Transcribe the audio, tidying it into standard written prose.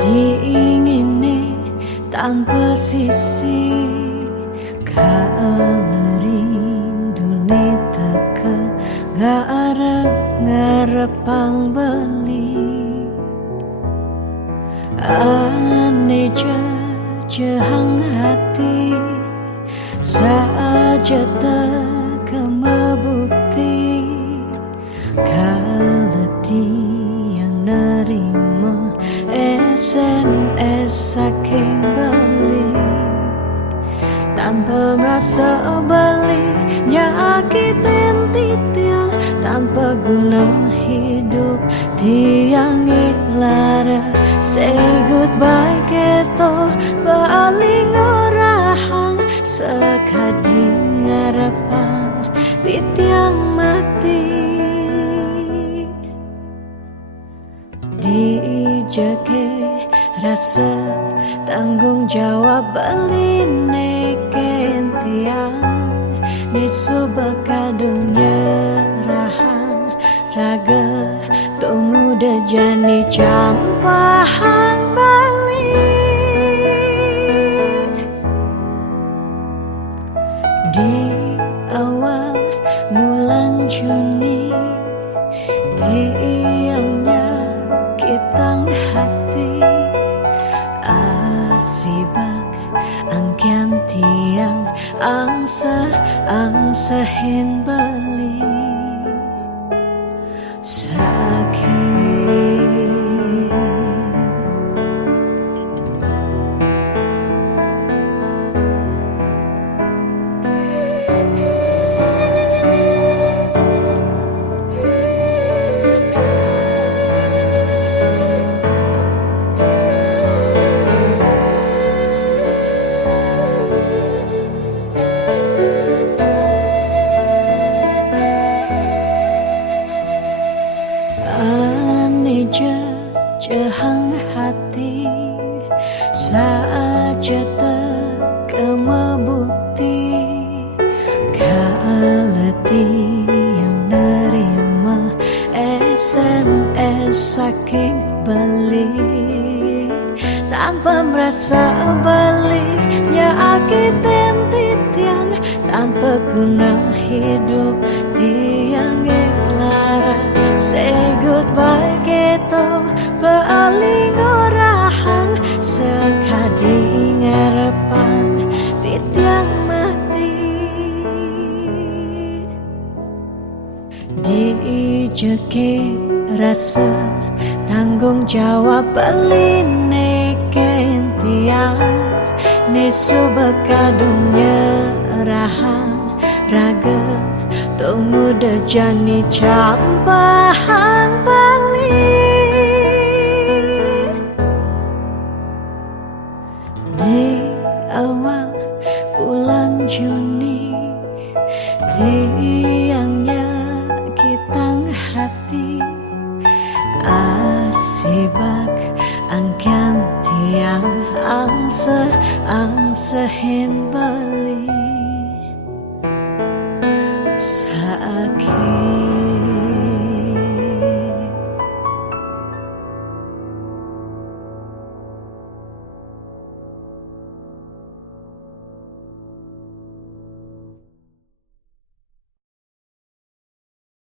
diingini tanpa sisi kalerindu teka ngarep pang beli ane jehang hati saja teka mebukti kaleti yang nerima SMS saking balik tanpa merasa balik nyakitin titiang tanpa guna hidup tiang ilara say goodbye keto baling orahang sekadi ngarepang titiang mati dijake rasa tanggung jawab beline kentiang di subakadungnya rahang raga tunggu dejani campahang balik di awal bulan Juni tiangnya kitang hati asibak angkian tiang angsahin beli sakit jehang hati saja teka mebukti kaleti yang nerima SMS saking beli tanpa merasa balik nyakitin titiang tanpa guna hidup tiang lara say goodbye keto baling orahang sekadi ngarepang titiang mati dijeke rasa tanggung jawab beline kentiang ni subakadungnya rahang raga tunggu dejani campahang balik di awal bulan Juni tiangnya kitang hati asibak angkan tiang angsahin balik